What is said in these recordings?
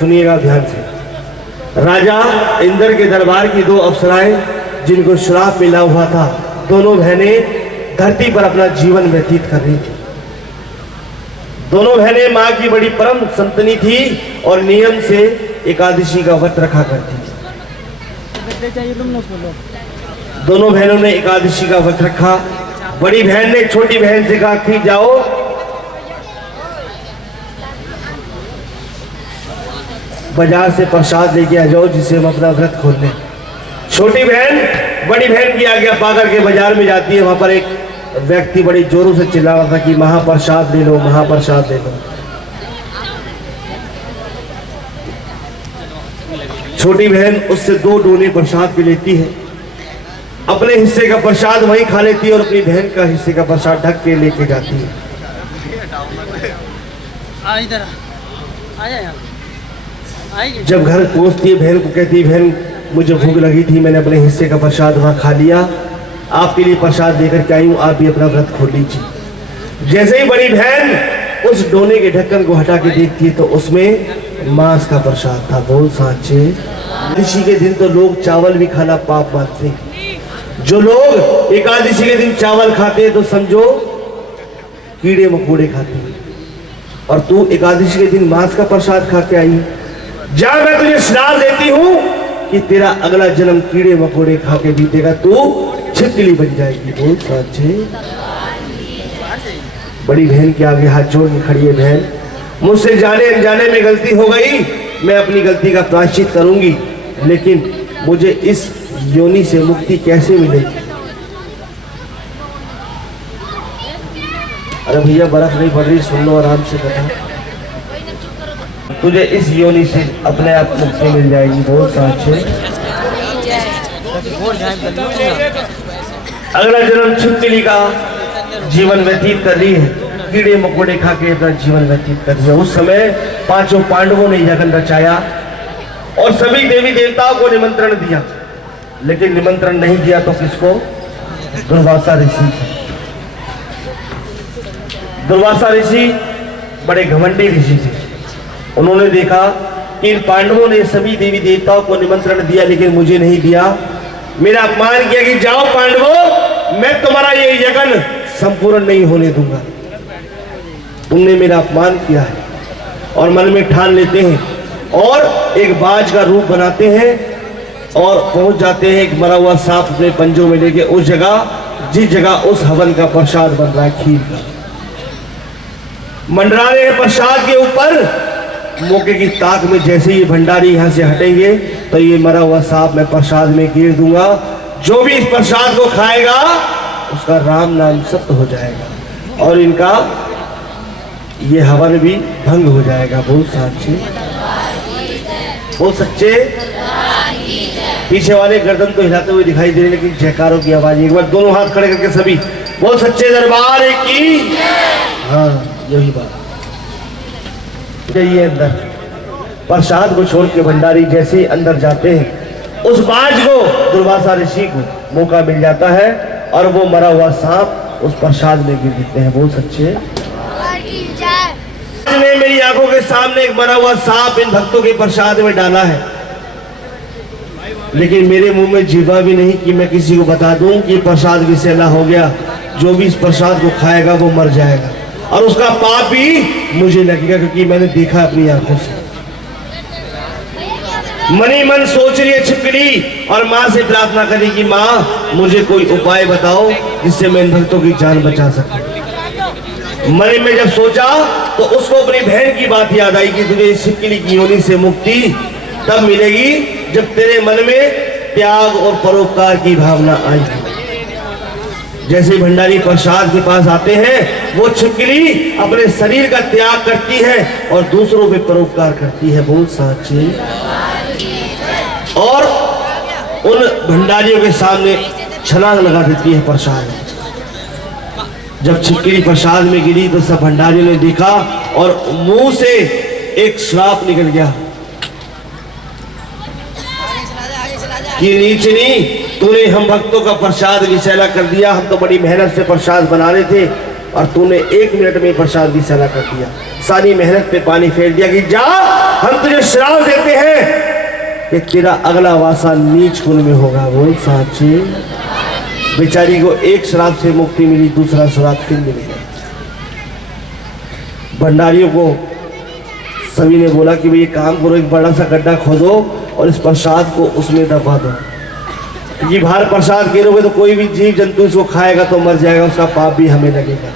सुनिएगा ध्यान से। राजा इंद्र के दरबार की दो अप्सराएं जिनको श्राप मिला हुआ था, दोनों बहनें धरती पर अपना जीवन व्यतीत कर रही थी। दोनों बहनें माँ की बड़ी परम संतनी थी और नियम से एकादशी का व्रत रखा करती थी। दोनों बहनों ने एकादशी का व्रत रखा। बड़ी बहन ने छोटी बहन से कहा कि जाओ बाजार से प्रसाद लेके आ जाओ जिससे हम अपना व्रत खोल लें। छोटी बहन बड़ी बहन की आज्ञा पाकर के बाजार में जाती है। वहां पर एक व्यक्ति बड़ी जोरों से चिल्ला रहा था कि महाप्रसाद ले लो, महाप्रसाद ले लो। छोटी बहन उससे 2 डोने प्रसाद भी लेती है, अपने हिस्से का प्रसाद वहीं खा लेती है और अपनी बहन का हिस्से का प्रसाद ढक के लेके जाती है। जब घर पहुंचती है बहन को कहती है, बहन मुझे भूख लगी थी, मैंने अपने हिस्से का प्रसाद वहां खा लिया, आपके लिए प्रसाद लेकर के आई हूं, आप भी अपना व्रत खोल लीजिए। जैसे ही बड़ी बहन उस डोने के ढक्कन को हटा के देखती है तो उसमें मांस का प्रसाद था। बोल साचे। एकादशी के दिन तो लोग चावल भी खाना पाप मानते हैं। जो लोग एकादशी के दिन चावल खाते हैं तो समझो कीड़े मकोड़े खाते हैं, और तू एकादशी के दिन मांस का प्रसाद खा के आई। जा, मैं तुझे श्राप देती हूं कि तेरा अगला जन्म कीड़े मकोड़े खा के बीतेगा, तू छिपकली बन जाएगी। बोल साचे। बड़ी बहन के आगे हाथ जोड़ के खड़ी है, बहन मुझसे जाने अनजाने में गलती हो गई, मैं अपनी गलती का प्रायश्चित करूंगी, लेकिन मुझे इस योनि से मुक्ति कैसे मिलेगी? अरे भैया बर्फ नहीं पड़ रही, सुन लो आराम से कथा। तुझे इस योनि से अपने आप मुक्ति मिल जाएगी। बहुत साचे। अगला जन्म छिपकली का जीवन व्यतीत कर रही है, कीड़े मकोड़े खा के अपना जीवन व्यतीत कर रही है। उस समय 5 पांडवों ने यज्ञ रचाया और सभी देवी देवताओं को निमंत्रण दिया, लेकिन निमंत्रण नहीं दिया तो किसको? दुर्वासा ऋषि। दुर्वासा ऋषि बड़े घमंडी ऋषि थे। उन्होंने देखा कि इन पांडवों ने सभी देवी देवताओं को निमंत्रण दिया लेकिन मुझे नहीं दिया, मेरा अपमान किया कि जाओ पांडवों, मैं तुम्हारा ये यज्ञ संपूर्ण नहीं होने दूंगा। तुमने मेरा अपमान किया है। और मन में ठान लेते हैं और एक बाज का रूप बनाते हैं और पहुंच जाते हैं एक मरा हुआ सांप अपने पंजों में लेके उस जगह जिस जगह उस हवन का प्रसाद बन रहा है, खीर का। मंडरा रहे हैं प्रसाद के ऊपर। मौके की ताक में जैसे ही भंडारी यहां से हटेंगे तो ये मरा हुआ सांप मैं प्रसाद में गिर दूंगा। जो भी इस प्रसाद को खाएगा उसका राम नाम सत्य हो जाएगा और इनका ये हवन भी भंग हो जाएगा। बहुत साचे। बहुत सच्चे। पीछे वाले गर्दन तो हिलाते हुए दिखाई दे रहे लेकिन जयकारों की आवाज। एक बार दोनों हाथ खड़े करके सभी बोल सच्चे दरबार की। हाँ यही बात। जाइए अंदर। प्रसाद को छोड़ के भंडारी जैसे ही अंदर जाते हैं उस बाज को, दुर्वासा ऋषि को मौका मिल जाता है और वो मरा हुआ सांप उस प्रसाद में गिर देते हैं। बहुत सच्चे। ने मेरी आंखों के सामने एक मरा हुआ सांप इन भक्तों के प्रसाद में डाला है, लेकिन मेरे मुंह में जीवा भी नहीं कि मैं किसी को बता दूं कि प्रसाद विषैला हो गया। जो भी इस प्रसाद को खाएगा वो मर जाएगा और उसका पाप भी मुझे लगेगा, क्योंकि मैंने देखा अपनी आंखों से। मनी मन सोच रही है छिपकली और माँ से प्रार्थना करी कि माँ मुझे कोई उपाय बताओ जिससे मैं इन भक्तों की जान बचा सकूं। मनी में जब सोचा तो उसको अपनी बहन की बात याद आई कि तुझे इस छिपकली की योनि से मुक्ति तब मिलेगी जब तेरे मन में त्याग और परोपकार की भावना आई। जैसे भंडारी प्रसाद के पास आते हैं वो छिपकली अपने शरीर का त्याग करती है और दूसरों पे परोपकार करती है। बहुत साचे। और उन भंडारियों के सामने छलांग लगा देती है प्रसाद। जब छिपकली प्रसाद में गिरी तो सब भंडारियों ने देखा और मुंह से एक श्राप निकल गया कि नीचनी, तूने हम भक्तों का प्रसाद विषैला कर दिया। हम तो बड़ी मेहनत से प्रसाद बना रहे थे और तूने 1 मिनट में प्रसाद विषैला कर दिया। सारी मेहनत पे पानी फेर दिया कि जा, हम तुझे श्राप देते हैं कि तेरा अगला वासा नीच कुल में होगा। बोल साचे। बेचारी को एक श्राप से मुक्ति मिली, दूसरा श्राप फिर मिलेगा। भंडारियों को सभी ने बोला कि भाई काम करो, एक बड़ा सा गड्ढा खोदो और इस प्रसाद को उसमें दबा दो, क्योंकि बाहर प्रसाद गिरोगे तो कोई भी जीव जंतु इसको खाएगा तो मर जाएगा, उसका पाप भी हमें लगेगा।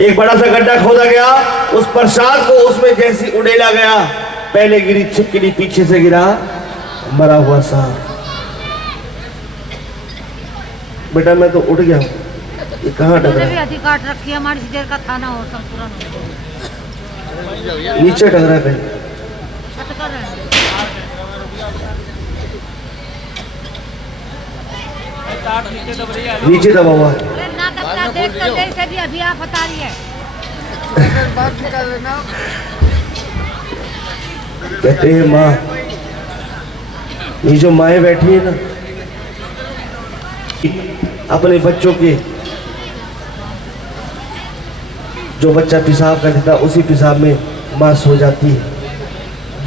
एक बड़ा सा गड्ढा खोदा गया, उस प्रसाद को उसमें जैसी उड़ेला गया, पहले गिरी छिपकली, पीछे से गिरा मरा हुआ सांप। बेटा मैं तो उठ गया हूँ, ये कहाँ टकरा? काट रखी है हमारी देर का थाना हो संपूर्ण नीचे टकरा कहीं। नीचे दबा हुआ है। भी अभी आप बता रही है। कहते हैं माँ, ये जो माएँ बैठी है ना, अपने बच्चों के, जो बच्चा पेशाब कर देता उसी पेशाब में माँ सो जाती है।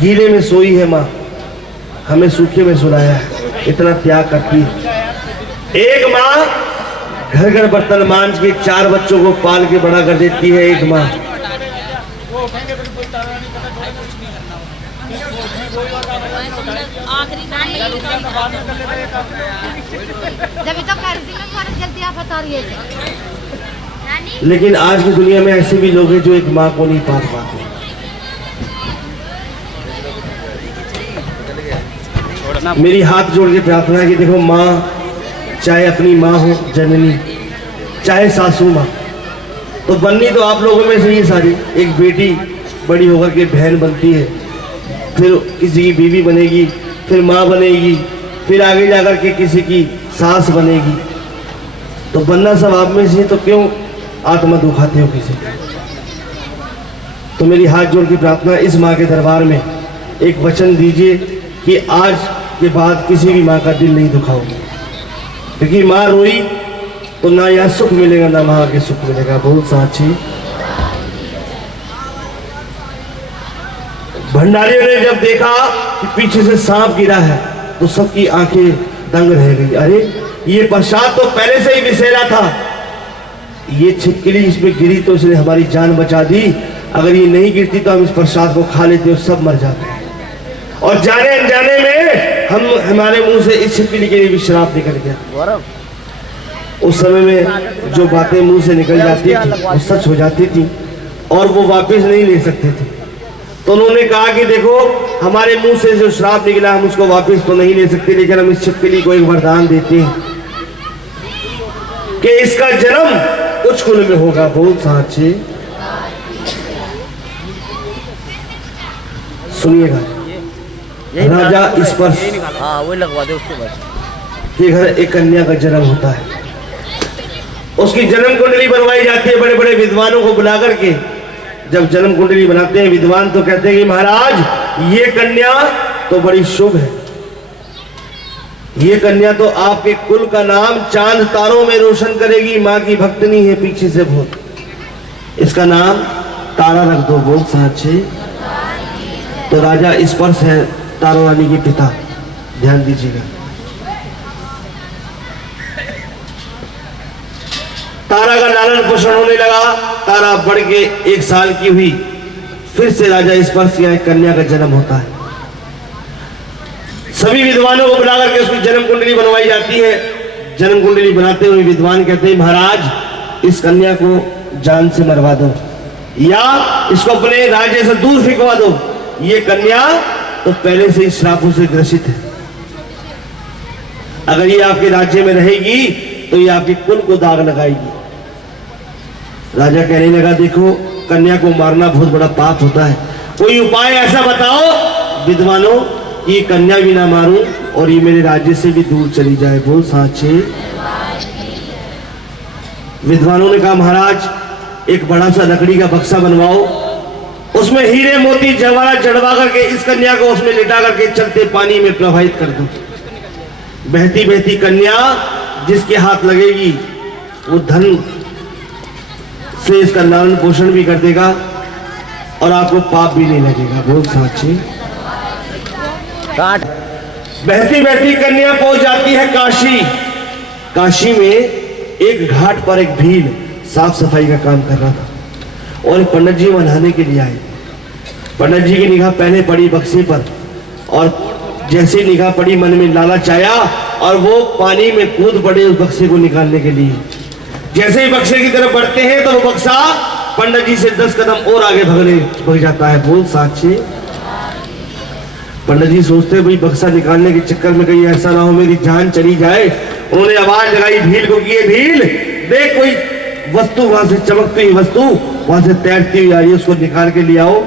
गीले में सोई है माँ, हमें सूखे में सुलाया है, इतना त्याग करती है। एक माँ घर घर बर्तन मांझ के 4 बच्चों को पाल के बड़ा कर देती है। एक माँ लेकिन आज की दुनिया में ऐसे भी लोग हैं जो एक माँ को नहीं पाल पाते। मेरी हाथ जोड़ के प्रार्थना है कि देखो माँ, चाहे अपनी माँ हो जननी, चाहे सासू माँ, तो बननी तो आप लोगों में से ही सारी। एक बेटी बड़ी होकर के बहन बनती है, फिर किसी की बीवी बनेगी, फिर माँ बनेगी, फिर आगे जाकर के किसी की सास बनेगी। तो बनना सब आप में से, तो क्यों आत्मा दुखाते हो किसी की? तो मेरी हाथ जोड़ की प्रार्थना, इस माँ के दरबार में एक वचन दीजिए कि आज के बाद किसी भी माँ का दिल नहीं दुखाओगे, क्योंकि माँ रोई तो ना यहाँ सुख मिलेगा ना वहाँ के सुख मिलेगा। बहुत साची। भंडारियों ने जब देखा कि पीछे से सांप गिरा है तो सबकी आंखें दंग रह गई। अरे ये प्रसाद तो पहले से ही विषैला था, ये छिपकली इसमें गिरी तो इसने हमारी जान बचा दी। अगर ये नहीं गिरती तो हम इस प्रसाद को खा लेते और सब मर जाते। और जाने अनजाने में हमारे मुंह से इस छिपकली के लिए भी श्राप निकल गया। उस समय में जो बातें मुंह से निकल जाती थी वो सच हो जाती थी और वो वापस नहीं ले सकते थे। तो उन्होंने कहा कि देखो, हमारे मुंह से जो श्राप निकला हम उसको वापस तो नहीं ले सकते, लेकिन हम इस छिपकली को एक वरदान देते हैं कि इसका जन्म उच्च कुल में होगा। बहुत साचे। सुनिएगा, राजा स्पर्श वो लगवा दे उसके बाद के घर एक कन्या का जन्म होता है। उसकी जन्म कुंडली बनवाई जाती है बड़े बड़े विद्वानों को बुला करके। जब जन्म कुंडली बनाते हैं विद्वान तो कहते हैं कि महाराज ये कन्या तो बड़ी शुभ है, ये कन्या तो आपके कुल का नाम चांद तारों में रोशन करेगी। माँ की भक्तनी है पीछे से बहुत, इसका नाम तारा रख दो। बहुत साचे। तो राजा स्पर्श है तारा रानी के पिता, ध्यान दीजिएगा। तारा का लालन पोषण होने लगा, तारा बढ़ के 1 साल की हुई, फिर से राजा स्पर्श या कन्या का जन्म होता है। सभी विद्वानों को बुला करके उसकी जन्म कुंडली बनवाई जाती है। जन्म कुंडली बनाते हुए विद्वान कहते हैं महाराज इस कन्या को जान से मरवा दो या इसको अपने राज्य से दूर फेंकवा दो। ये कन्या तो पहले से ही श्रापों से ग्रसित है, अगर ये आपके राज्य में रहेगी तो ये आपके कुल को दाग लगाएगी। राजा कहने लगा देखो, कन्या को मारना बहुत बड़ा पाप होता है, कोई उपाय ऐसा बताओ विद्वानों कि कन्या भी ना मारूं और ये मेरे राज्य से भी दूर चली जाए। बोल साचे। विद्वानों ने कहा महाराज एक बड़ा सा लकड़ी का बक्सा बनवाओ, उसमें हीरे मोती जवाहरात जड़वा करके इस कन्या को उसमें लिटा करके चलते पानी में प्रवाहित कर दो। बहती बहती कन्या जिसके हाथ लगेगी वो धन से इसका लालन पोषण भी कर देगा और आपको पाप भी नहीं लगेगा। बोल साक्षी। काट। बहती बहती कन्या पहुंच जाती है काशी। काशी में एक घाट पर एक भील साफ सफाई का काम कर रहा था और एक पंडित जी नहाने के लिए आए। पंडित जी की निगाह पहले पड़ी बक्से पर और जैसे निगाह पड़ी मन में लालच आया और वो पानी में कूद पड़े उस बक्से को निकालने के लिए। जैसे ही बक्से की तरफ बढ़ते हैं तो वो बक्सा पंडित जी से 10 कदम और आगे भाग जाता है। बोल साक्षी। पंडित जी सोचते भाई बक्सा निकालने के चक्कर में कहीं ऐसा ना हो मेरी जान चली जाए। उन्होंने आवाज लगाई भील को कि भील देख कोई वस्तु वहां से चमकती हुई वस्तु वहां से तैरती हुई आ रही है, उसको निकाल के ले आओ।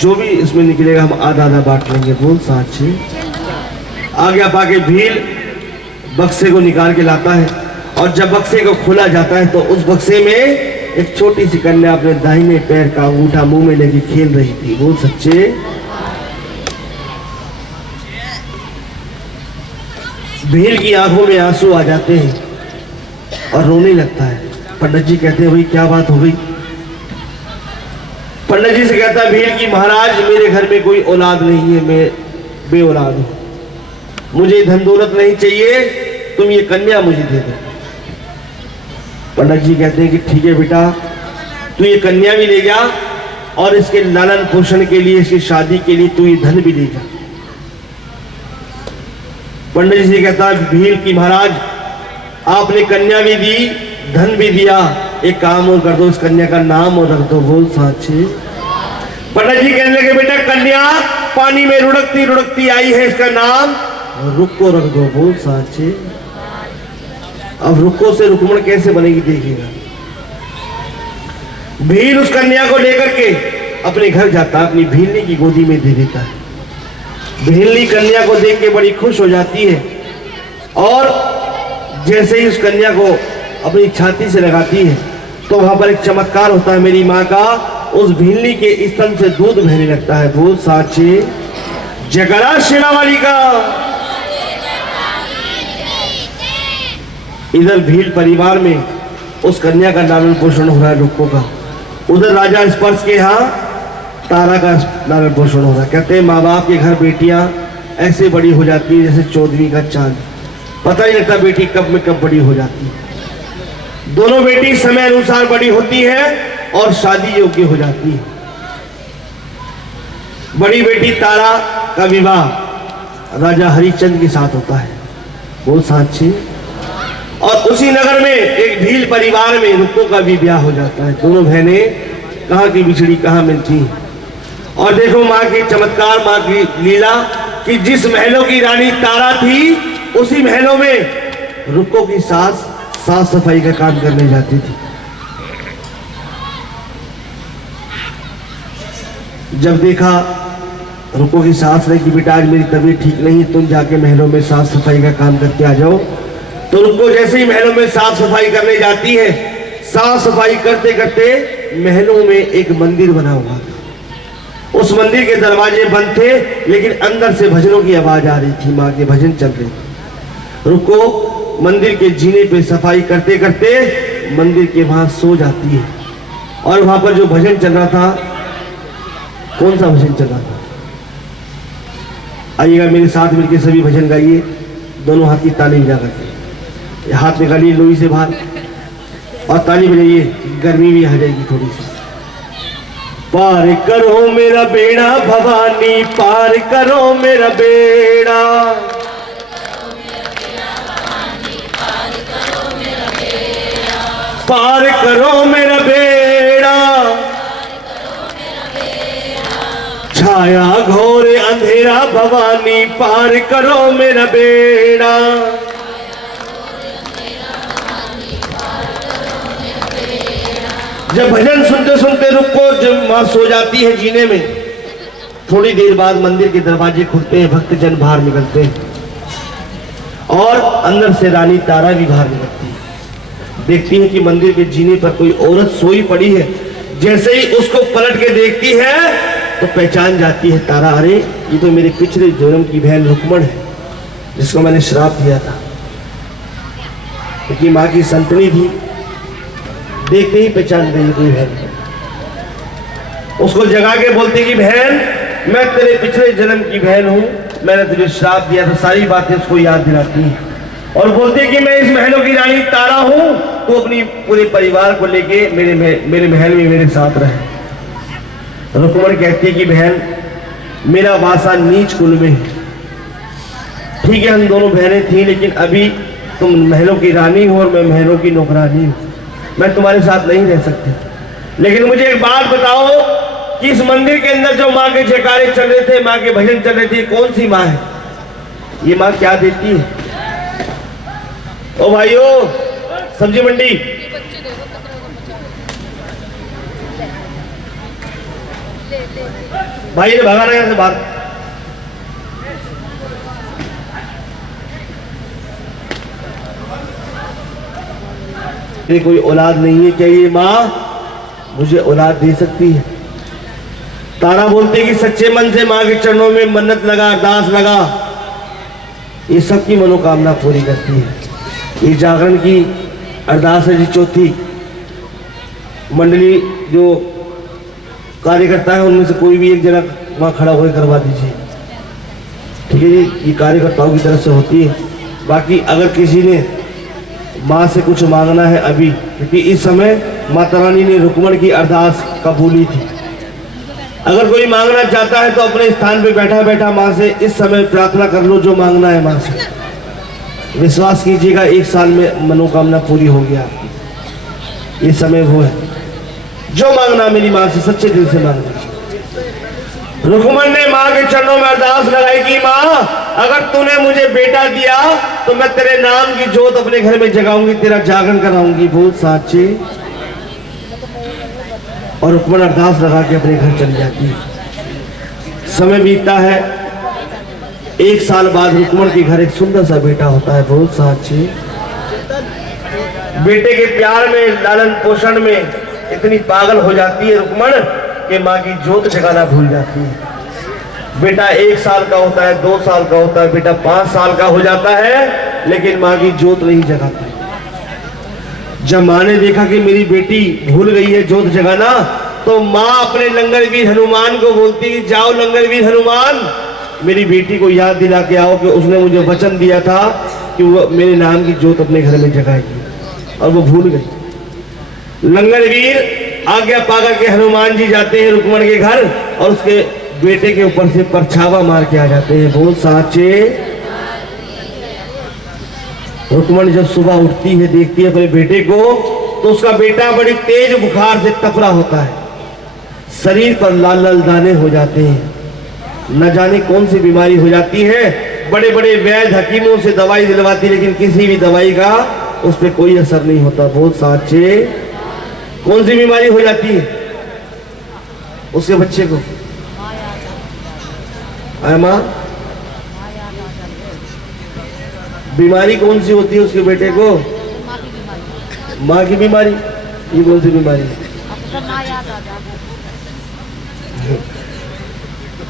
जो भी इसमें निकलेगा हम आधा आधा बांट लेंगे। बोल साक्षी। आगे पाके भील बक्से को निकाल के लाता है और जब बक्से को खोला जाता है तो उस बक्से में एक छोटी सी कन्या अपने दाहिने पैर का अंगूठा मुंह में लेके खेल रही थी। बोल सच्चे। भील की आंखों में आंसू आ जाते हैं और रोने लगता है। पंडित जी कहते हैं भाई क्या बात हो गई। पंडित जी से कहता है भील की महाराज मेरे घर में कोई औलाद नहीं है, मैं बे औलाद हूं, मुझे धन दौलत नहीं चाहिए, तुम ये कन्या मुझे दे दो। पंडित जी कहते हैं कि ठीक है बेटा तू ये कन्या भी ले जा और इसके लालन पोषण के लिए इसकी शादी के लिए तू ये धन भी ले जा। पंडित जी कहता है भील की महाराज आपने कन्या भी दी धन भी दिया, एक काम और कर दो इस कन्या का नाम और रख दो। बोल साक्षी। पंडित जी कहने लगे बेटा कन्या पानी में रुड़कती रुड़कती आई है, इसका नाम रुक्को रख दो। बोल साक्षी। अब रुक्को से रुक्मण कैसे बनेगी देखिएगा। भील उस कन्या को लेकर के अपने घर जाता है, अपनी भीलनी की गोदी में दे देता है। भीलनी कन्या को देख के बड़ी खुश हो जाती है और जैसे ही उस कन्या को अपनी छाती से लगाती है तो वहां पर एक चमत्कार होता है मेरी माँ का, उस भीलनी के स्तन से दूध बहने लगता है। बोल साक्षी। जगड़ा शेरा वाली का। इधर भील परिवार में उस कन्या का लालन पोषण हो रहा है रुक्को का, उधर राजा स्पर्श के यहाँ तारा का लालन पोषण हो रहा है। कहते हैं माँ बाप के घर बेटियां ऐसे बड़ी हो जाती है जैसे चौदहवीं का चांद, पता ही लगता बेटी कब में कब बड़ी हो जाती है। दोनों बेटी समय अनुसार बड़ी होती है और शादी योग्य हो जाती है। बड़ी बेटी तारा का विवाह राजा हरिश्चंद्र के साथ होता है। बोल साक्षी। और उसी नगर में एक भील परिवार में रुक्को का भी ब्याह हो जाता है। दोनों बहनें कहाँ की बिछड़ी कहाँ मिलती हैं। और देखो माँ की चमत्कार, माँ की लीला कि जिस महलों की रानी तारा थी उसी महलों में रुक्को की सास साफ सफाई का काम करने जाती थी। जब देखा रुक्को की सास ने कि बेटा आज मेरी तबीयत ठीक नहीं, तुम जाके महलों में साफ सफाई का काम करके आ जाओ, तो रुक्को जैसे ही महलों में साफ सफाई करने जाती है, साफ सफाई करते करते महलों में एक मंदिर बना हुआ था। उस मंदिर के दरवाजे बंद थे लेकिन अंदर से भजनों की आवाज आ रही थी, माँ के भजन चल रहे थे। रुक्को मंदिर के जीने पे सफाई करते करते मंदिर के वहां सो जाती है और वहां पर जो भजन चल रहा था, कौन सा भजन चल रहा था? आइएगा मेरे साथ मिलकर सभी भजन गाइए, दोनों हाथ की ताली बजा करके, हाथ निकालिए लोई से बाहर और ताली बजाइए, गर्मी भी आ जाएगी थोड़ी सी। पार करो मेरा बेड़ा भवानी, पार करो मेरा बेड़ा, पार करो मेरा बेड़ा, छाया घोर अंधेरा भवानी, पार करो मेरा बेड़ा। जब भजन सुनते सुनते रुक्को जब मां सो जाती है जीने में, थोड़ी देर बाद मंदिर के दरवाजे खुलते हैं, भक्तजन बाहर निकलते हैं और अंदर से रानी तारा भी बाहर निकलती है। देखती है कि मंदिर के जीने पर कोई औरत सोई पड़ी है। जैसे ही उसको पलट के देखती है तो पहचान जाती है तारा, अरे ये तो मेरे पिछले जन्म की बहन रुक्मण है जिसको मैंने श्राप दिया था, क्योंकि माँ की संतनी थी। देखते ही पहचान गई कोई बहन। उसको जगा के बोलती कि बहन, मैं तेरे पिछले जन्म की बहन हूँ, मैंने तुझे श्राप दिया था। सारी बातें उसको याद दिलाती है और बोलती कि मैं इस महलों की रानी तारा हूँ, तो अपनी पूरे परिवार को लेके मेरे महल में मेरे साथ रहे। रुक्मण कहती है कि बहन, मेरा वासा नीच कुल में है। ठीक है, हम दोनों बहनें थी, लेकिन अभी तुम महलों की रानी हो और मैं महलों की नौकरानी हूँ, मैं तुम्हारे साथ नहीं रह सकती। लेकिन मुझे एक बात बताओ कि इस मंदिर के अंदर जो माँ के जयकारे चल रहे थे, माँ के भजन चल रहे थे, कौन सी माँ है? ये माँ क्या देती है? ओ भाइयों, सब्जी मंडी, भाई ने भगाना यहाँ से बाहर। कोई औलाद नहीं है क्या ये माँ मुझे औलाद दे सकती है? तारा बोलते कि सच्चे मन से माँ के चरणों में मन्नत लगा, अरदास लगा, ये सबकी मनोकामना पूरी करती है। ये जागरण की अरदास है जी, चौथी मंडली जो कार्यकर्ता है उनमें से कोई भी एक जना वहाँ खड़ा होकर करवा दीजिए। ठीक है जी, ये कार्यकर्ताओं की तरफ से होती है। बाकी अगर किसी ने माँ से कुछ मांगना है अभी, क्योंकि इस समय माता रानी ने रुक्मण की अरदास कबूली थी, अगर कोई मांगना चाहता है तो अपने स्थान पे बैठा बैठा माँ से इस समय प्रार्थना कर लो जो मांगना है माँ से। विश्वास कीजिएगा 1 साल में मनोकामना पूरी हो गया आपकी। ये समय वो है, जो मांगना मेरी माँ से सच्चे दिल से मांग लीजिए। रुक्मण ने माँ के चरणों में अरदास लगाई कि माँ, अगर तूने मुझे बेटा दिया तो मैं तेरे नाम की जोत अपने घर में जगाऊंगी, तेरा जागरण कराऊंगी। बोल साचे। और रुक्मण अरदास लगा के अपने घर चली जाती है। समय बीतता है, 1 साल बाद रुक्मण के घर एक सुंदर सा बेटा होता है। बोल साचे। बेटे के प्यार में, लालन पोषण में इतनी पागल हो जाती है रुक्मण कि माँ की जोत जगाना भूल जाती है। बेटा 1 साल का होता है, 2 साल का होता है, बेटा 5 साल का हो जाता है, लेकिन माँ की जोत नहीं जगाती। जब माँ ने देखा कि मेरी बेटी भूल गई है जोत जगाना, तो माँ अपने लंगरवीर हनुमान को बोलती कि जाओ लंगरवीर हनुमान, मेरी बेटी को याद दिला के आओ कि उसने मुझे वचन दिया था कि वो मेरे नाम की जोत अपने घर में जगाएगी, और वो भूल गई। लंगरवीर आज्ञा पाकर के हनुमान जी जाते हैं रुक्मण के घर और उसके बेटे के ऊपर से परछावा मार के आ जाते हैं। बोल साचे। रुक्मण जब सुबह उठती है, देखती है अपने बेटे को, तो उसका बेटा बड़ी तेज बुखार से तपरा होता है, शरीर पर लाल लाल दाने हो जाते हैं, न जाने कौन सी बीमारी हो जाती है। बड़े बड़े वैद्य हकीमों से दवाई दिलवाती, लेकिन किसी भी दवाई का उस पर कोई असर नहीं होता। बहुत साचे। कौन सी बीमारी हो जाती है उसके बच्चे को? माँ, बीमारी कौन सी होती है उसके बेटे को? माँ की बीमारी। ये कौन सी बीमारी है?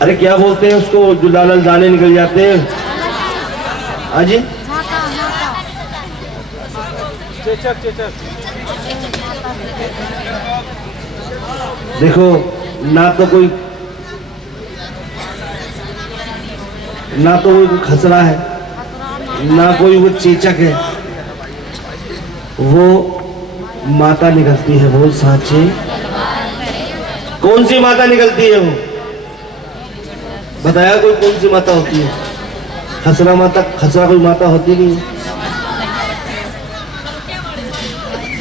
अरे क्या बोलते हैं उसको, जो लाल लाल दाने निकल जाते हैं? हाँ जी, देखो, ना तो कोई खसरा है, ना कोई वो चेचक है, वो माता निकलती है। बोल साचे। कौन सी माता निकलती है वो? बताया कोई कौन सी माता होती है? खसरा माता। खसरा कोई माता होती नहीं,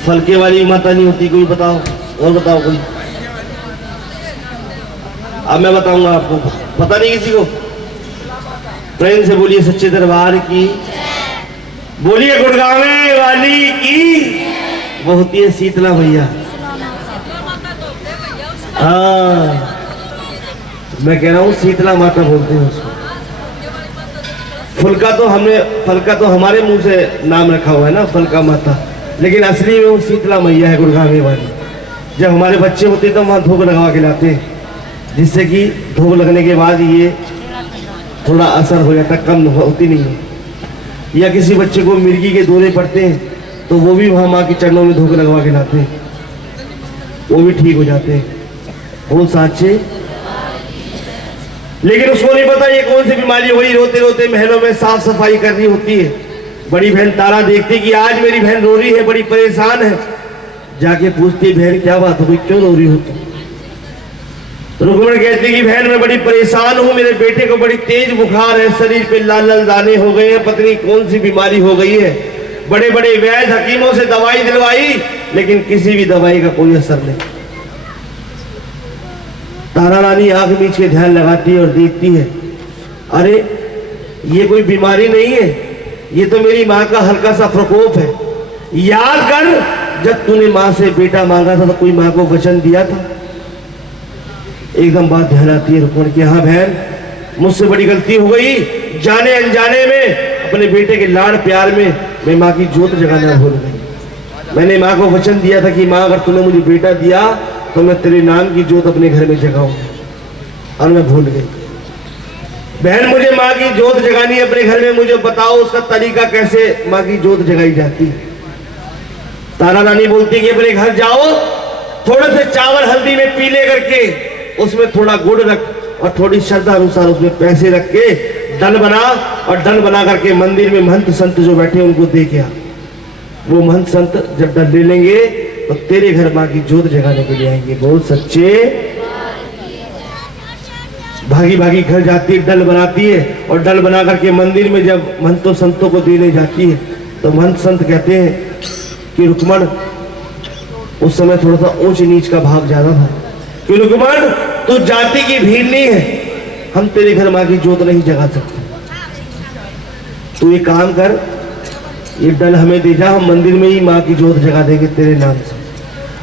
फलके वाली माता नहीं होती कोई। बताओ, और बताओ कोई। अब मैं बताऊंगा आपको, पता नहीं किसी को? प्रेम से बोलिए सच्चे दरबार की, बोलिए गुड़गांव वाली की। वो होती है शीतला भैया। हाँ, मैं कह रहा हूँ शीतला माता बोलते हैं उसको। फलका तो हमारे मुंह से नाम रखा हुआ है ना, फलका माता, लेकिन असली में वो शीतला मैया है गुड़गांव वाली। जब हमारे बच्चे होते तो वहाँ धूप लगवा के लाते हैं, जिससे कि धूप लगने के बाद ये थोड़ा असर हो जाता, कम होती नहीं है। या किसी बच्चे को मिर्गी के दौरे पड़ते हैं तो वो भी वहाँ माँ के चरणों में धूप लगवा के लाते हैं, वो भी ठीक हो जाते हैं। बोल साचे। लेकिन उसको नहीं पता ये कौन सी बीमारी हुई। रोते रोते महलों में साफ सफाई करनी होती है। बड़ी बहन तारा देखती कि आज मेरी बहन रो रही है, बड़ी परेशान है। जाके पूछती बहन क्या बात हो गई, क्यों रो रही हो तुम? रुक्मण कहती कि बहन मैं बड़ी परेशान हूँ, मेरे बेटे को बड़ी तेज बुखार है, शरीर पे लाल लाल दाने हो गए हैं, पता नहीं कौन सी बीमारी हो गई है। बड़े बड़े वैद्य हकीमों से दवाई दिलवाई, लेकिन किसी भी दवाई का कोई असर नहीं। तारा रानी आंख मीच के ध्यान लगाती है और देखती है, अरे ये कोई बीमारी नहीं है, ये तो मेरी माँ का हल्का सा प्रकोप है। याद कर जब तूने माँ से बेटा मांगा था तो कोई माँ को वचन दिया था। एकदम बात ध्यान आती है रुक्मण की, हाँ बहन मुझसे बड़ी गलती हो गई, जाने अनजाने में अपने बेटे के लाड़ प्यार में मैं माँ की जोत जगाना भूल गई। मैंने माँ को वचन दिया था कि माँ अगर तूने मुझे बेटा दिया तो मैं तेरे नाम की जोत अपने घर में जगाऊंगा, और मैं भूल गई। बहन मुझे माँ की जोत जगानी है अपने घर में, मुझे बताओ उसका तरीका कैसे माँ की जोत जगाई जाती है। तारा रानी बोलती है कि अपने घर जाओ, थोड़े से चावल हल्दी में पीले करके उसमें थोड़ा गुड़ रख और थोड़ी श्रद्धा अनुसार उसमें पैसे रख के डल बना, और डल बना करके मंदिर में महंत संत जो बैठे उनको दे के आ। वो महंत संत जब डल ले लेंगे तो तेरे घर माँ की जोत जगाने के लिए आएंगे। बोल सच्चे। भागी भागी घर जाती है, डल बनाती है, और डल बना करके मंदिर में जब महंतों संतों को देने जाती है तो महंत संत कहते हैं कि रुक्मण, उस समय थोड़ा सा ऊंच नीच का भाव ज्यादा था, कि रुक्मण तू जाति की भीड़ नहीं है, हम तेरे घर माँ की जोत नहीं जगा सकते। तू एक काम कर, ये डल हमें दे जा, हम मंदिर में ही माँ की जोत जगा देंगे तेरे नाम से।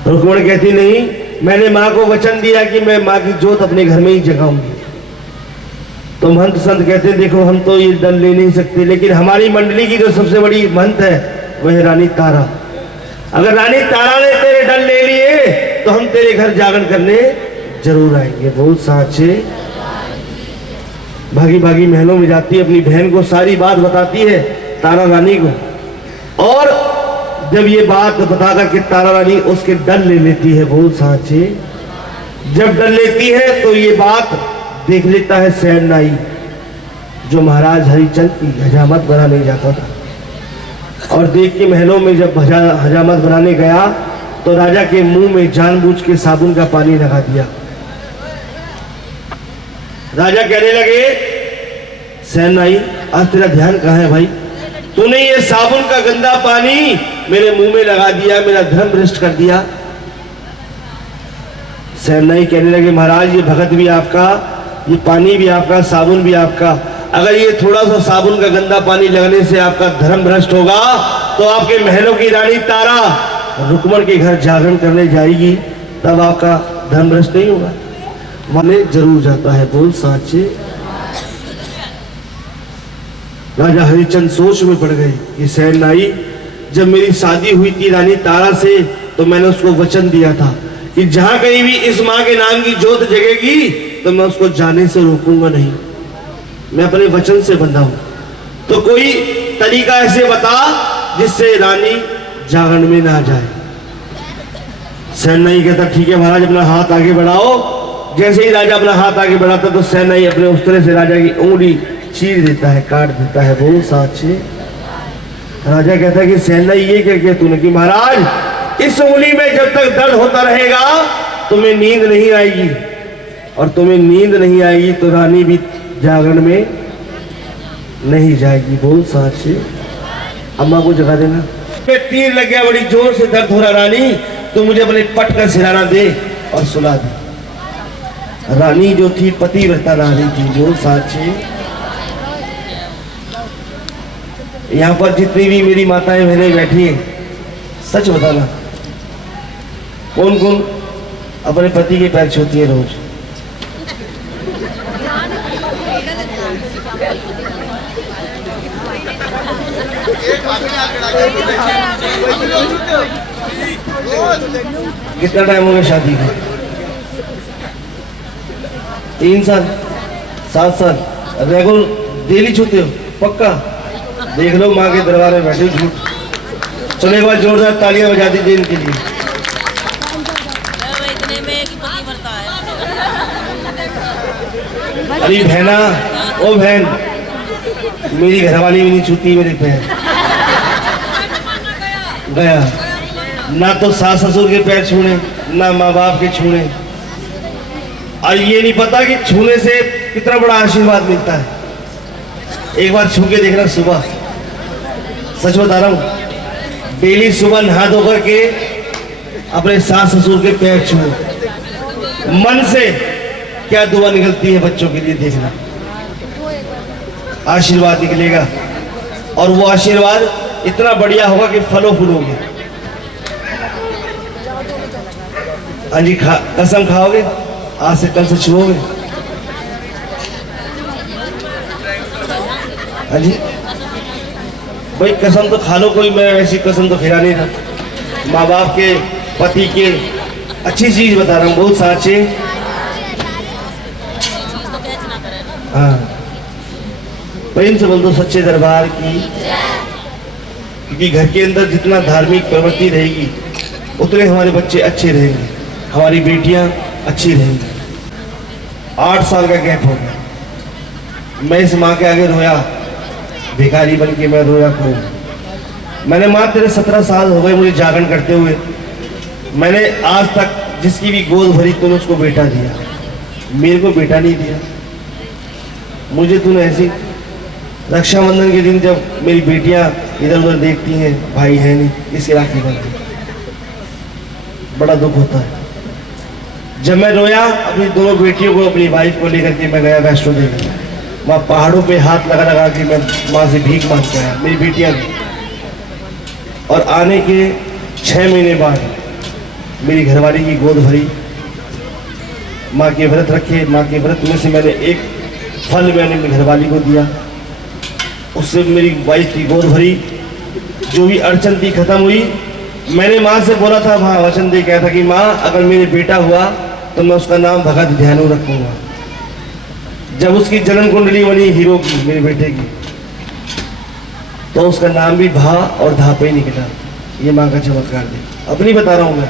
रुक्मण कहती नहीं, मैंने माँ को वचन दिया कि मैं माँ की जोत अपने घर में ही जगाऊंगी। तो महंत संत कहते हैं देखो हम तो ये डल ले नहीं सकते, लेकिन हमारी मंडली की जो सबसे बड़ी महंत है वह है रानी तारा। अगर रानी तारा ने तेरे डल ले लिए तो हम तेरे घर जागरण करने जरूर आएंगे। बोल साचे। भागी भागी महलों में जाती है, अपनी बहन को सारी बात बताती है तारा रानी को, और जब ये बात बता करके तारा रानी उसके डल ले लेती है। बोल साचे। जब डल लेती है तो ये बात देख लेता है सैननाई, जो महाराज हरिचंद की हजामत बनाने जाता था, और देख के महलों में जब हजामत बनाने गया तो राजा के मुंह में जानबूझ के साबुन का पानी लगा दिया। राजा कहने लगे, सैननाई आज तेरा ध्यान कहाँ है भाई, तूने ये साबुन का गंदा पानी मेरे मुंह में लगा दिया, मेरा धर्म भ्रष्ट कर दिया। सैननाई कहने लगे, महाराज ये भगत भी आपका, ये पानी भी आपका, साबुन भी आपका, अगर ये थोड़ा सा साबुन का गंदा पानी लगने से आपका धर्म भ्रष्ट होगा तो आपके महलों की रानी तारा रुक्मण के घर जागरण करने जाएगी, तब आपका धर्म भ्रष्ट नहीं होगा। माने जरूर जाता है। बोल साचे। राजा हरिचंद सोच में पड़ गए कि सैननाई, जब मेरी शादी हुई थी रानी तारा से तो मैंने उसको वचन दिया था कि जहां कहीं भी इस माँ के नाम की जोत जगेगी तो मैं उसको जाने से रोकूंगा नहीं, मैं अपने वचन से बंधा हूं। तो कोई तरीका ऐसे बता जिससे रानी जागरण में ना जाए। सैननाई कहता ठीक है महाराज, अपना हाथ आगे बढ़ाओ। जैसे ही राजा अपना हाथ आगे बढ़ाता तो सैननाई अपने उस्तरे से राजा की उंगली चीर देता है, काट देता है। बोल साचे। राजा कहता है कि सैननाई ये क्या किया तूने, कि महाराज इस उंगली में जब तक दर्द होता रहेगा तुम्हें नींद नहीं आएगी, और तुम्हें नींद नहीं आएगी तो रानी भी जागरण में नहीं जाएगी। बोल साचे। अम्मा को जगा देना। तीर लग गया, बड़ी जोर से दर्द हो रहा, रानी तो मुझे अपने पट का सिराना दे और सुला दे। रानी जो थी पतिव्रता रानी थी। बोल साचे। यहाँ पर जितनी भी मेरी माताएं बहनें बैठी हैं, सच बताना कौन कौन अपने पति के पैर छूती है रोज? कितना टाइम हो गया शादी का? 3 साल 7 साल रेगुलर डेली छूते हो? पक्का? देख लो माँ के दरबार में बैठे झूठ। चलो एक बार जोरदार तालियां बजा दीजिए इनके लिए। इतने में कि पति मरता है। अरे बहना, ओ बहन, मेरी घरवाली भी नहीं छूती मेरे पैर। गया ना तो सास ससुर के पैर छूने, ना माँ बाप के छूने, और ये नहीं पता कि छूने से कितना बड़ा आशीर्वाद मिलता है। एक बार छू के देखना सुबह, सच बता रहा हूं, डेली सुबह नहा धो करके अपने सास ससुर के पैर छू, मन से क्या दुआ निकलती है बच्चों के लिए देखना, आशीर्वाद निकलेगा। और वो आशीर्वाद इतना बढ़िया होगा कि फलो फूलोगे। हाँ जी, कसम खाओगे, आज से कल से छुओगे। हाँ जी भाई, कसम तो खा लो कोई, मैं ऐसी कसम तो खिला नहीं था। माँ बाप के, पति के, अच्छी चीज बता रहा हूँ, बहुत साचे। हाँ, प्रेम से बोल दो सच्चे दरबार की। क्योंकि घर के अंदर जितना धार्मिक प्रवृत्ति रहेगी उतने हमारे बच्चे अच्छे रहेंगे, हमारी बेटियां अच्छी रहेंगी। 8 साल का गैप हो गया, मैं इस माँ के आगे रोया, भिखारी बन के मैं रोया खूब। मैंने माँ तेरे 17 साल हो गए मुझे जागरण करते हुए, मैंने आज तक जिसकी भी गोद भरी तूने उसको बेटा दिया, मेरे को बेटा नहीं दिया। मुझे तूने ऐसी रक्षाबंधन के दिन जब मेरी बेटियां इधर उधर देखती हैं, भाई है नहीं, इसकी राखी बांधती, बड़ा दुख होता है। जब मैं रोया अपनी दोनों बेटियों को, अपनी वाइफ को लेकर के मैं गया वैष्णो देवी, वहाँ पहाड़ों पे हाथ लगा लगा के मैं माँ से भीख मांग के आया, मेरी बेटियां भी। और आने के 6 महीने बाद मेरी घरवाली की गोद भरी, माँ के व्रत रखे, माँ के व्रत में से मैंने एक फल मैंने मेरी घरवाली को दिया, उससे मेरी वाइफ की गोद भरी, जो भी अड़चन थी खत्म हुई। मैंने माँ से बोला था, वहाँ वचन दे गया था कि माँ अगर मेरे बेटा हुआ तो मैं उसका नाम भगत ध्यानु रखूंगा। जब उसकी जन्म कुंडली बनी हीरो की, मेरे बेटे की, तो उसका नाम भी भा और धा पे ही निकला। ये माँ का चमत्कार दे, अपनी बता रहा हूँ मैं।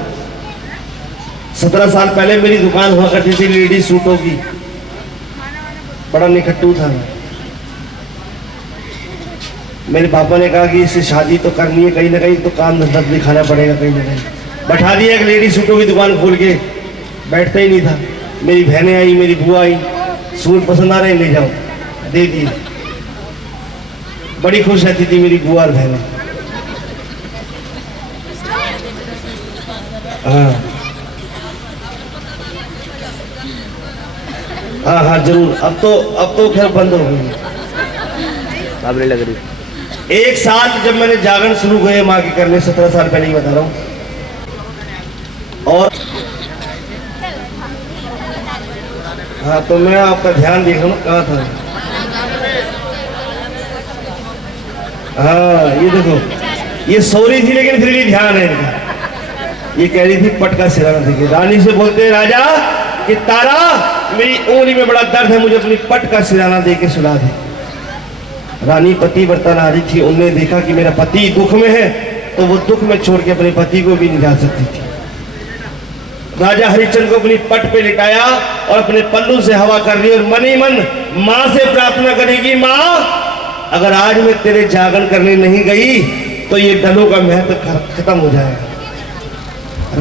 17 साल पहले मेरी दुकान हुआ करती थी लेडीज सूटों की, बड़ा निखट्टू था मैं। मेरे पापा ने कहा कि इससे शादी तो करनी है, कहीं ना कहीं तो काम धंधा दिखाना पड़ेगा, कहीं ना कहीं बैठा दिया एक लेडी सूटों की दुकान खोल के, बैठता ही नहीं था। मेरी बहनें आई, मेरी बुआ आई, सूट पसंद आ रहे ले जाओ, दे दिए। बड़ी खुश रहती थी मेरी बुआ और बहनें। हाँ हाँ जरूर, अब तो खैर बंद हो गई, अब नहीं लग रही। एक साल जब मैंने जागरण शुरू हुए माँ के करने, 17 साल पहले ही बता रहा हूँ। और हाँ, तो मैं आपका ध्यान देख रहा हूँ, कहाँ था? हाँ ये देखो, ये सो रही थी लेकिन फिर भी ध्यान है इनका। ये कह रही थी पटका सिराना देखिए, रानी से बोलते हैं राजा कि तारा मेरी उंगली में बड़ा दर्द है, मुझे अपनी पट का सिराना दे के सुला दे। रानी पतिव्रता नारी थी, उनने देखा कि मेरा पति दुख में है, तो वो दुख में छोड़ के अपने पति को भी नहीं जा सकती थी। राजा हरिश्चंद्र को अपनी पट पे लिटाया और अपने पल्लू से हवा कर ली और मन ही मन माँ से प्रार्थना करेगी, माँ अगर आज मैं तेरे जागरण करने नहीं गई तो ये डलों का महत्व खत्म हो जाएगा।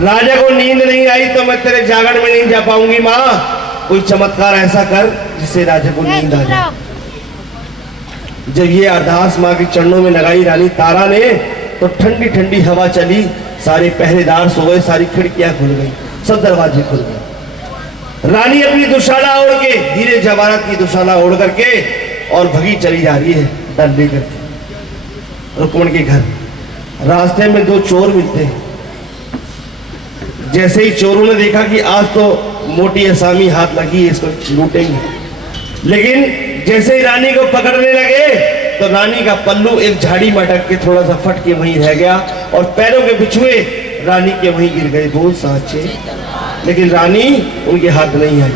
राजा को नींद नहीं आई तो मैं तेरे जागरण में नहीं जा पाऊंगी, माँ कोई चमत्कार ऐसा कर जिससे राजा को नींद आ जाए। जब ये अरदास माँ के चरणों में लगाई रानी तारा ने, तो ठंडी ठंडी हवा चली, सारे पहरेदार सो गए, सारी खिड़कियां खुल गई, सब दरवाजे खुल गए। रानी अपनी दुशाला ओढ़ के, हीरे जवाहरात की दुशाला ओढ़ करके और भगी चली जा रही है डर लेकर के रुक्मण के घर। रास्ते में 2 चोर मिलते हैं। जैसे ही चोरों ने देखा कि आज तो मोटी असामी हाथ लगी है, इसको लूटेंगे, लेकिन जैसे ही रानी को पकड़ने लगे तो रानी का पल्लू एक झाड़ी में अटक के थोड़ा सा फट के वहीं रह गया और पैरों के बिछुए रानी के वहीं गिर गए। बहुत साचे, लेकिन रानी उनके हाथ नहीं आई।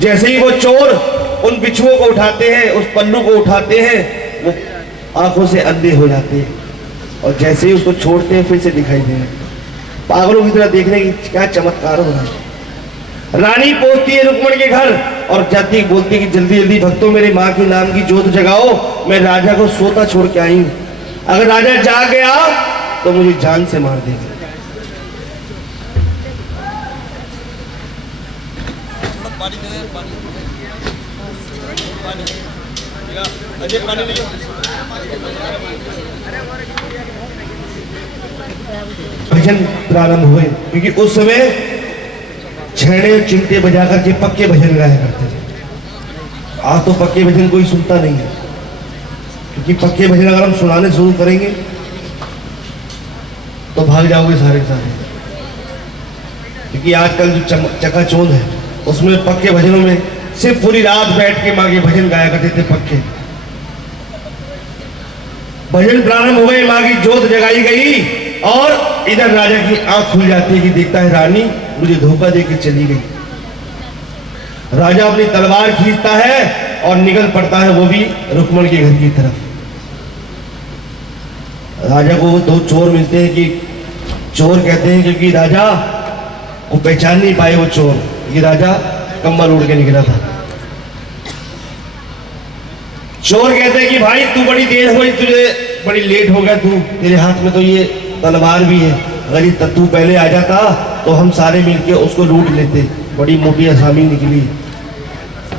जैसे ही वो चोर उन बिछुओं को उठाते हैं, उस पल्लू को उठाते हैं, वो आंखों से अंधे हो जाते हैं और जैसे ही उसको छोड़ते हैं फिर से दिखाई देने, पागलों की तरह देखने की क्या चमत्कार हो रहा है। रानी पहुंचती है रुक्मण के घर और जाती बोलती है कि जल्दी जल्दी भक्तों मेरे माँ के नाम की जोत जगाओ, मैं राजा को सोता छोड़ के आई हूं। अगर राजा जाग गया तो मुझे जान से मार देगा। भजन प्रारंभ हुए क्योंकि उस समय छेड़े और चिमटे बजा करके पक्के भजन गाया करते थे। आज तो पक्के भजन कोई सुनता नहीं है, क्योंकि पक्के भजन अगर हम सुनाने शुरू करेंगे तो भाग जाओगे सारे सारे। क्योंकि आजकल जो चकाचौंध है उसमें पक्के भजनों में सिर्फ पूरी रात बैठ के माँ के भजन गाया करते थे पक्के। भजन प्रारंभ हो गए, माँ की जोत जगाई गई और इधर राजा की आंख खुल जाती है कि देखता है रानी मुझे धोखा देकर चली गई। राजा अपनी तलवार खींचता है और निकल पड़ता है, वो भी रुक्मण के घर की तरफ। राजा को वो दो चोर मिलते हैं, कि चोर कहते हैं क्योंकि राजा को पहचान नहीं पाए वो चोर, ये राजा कंबल उड़ के निकला था। चोर कहते हैं कि भाई तू बड़ी देर हो गई, तुझे बड़ी लेट हो गया, तू तेरे हाथ में तो ये तलवार भी है, अगर ये तू पहले आ जाता तो हम सारे मिलके उसको लूट लेते। बड़ी मोटी असामी निकली।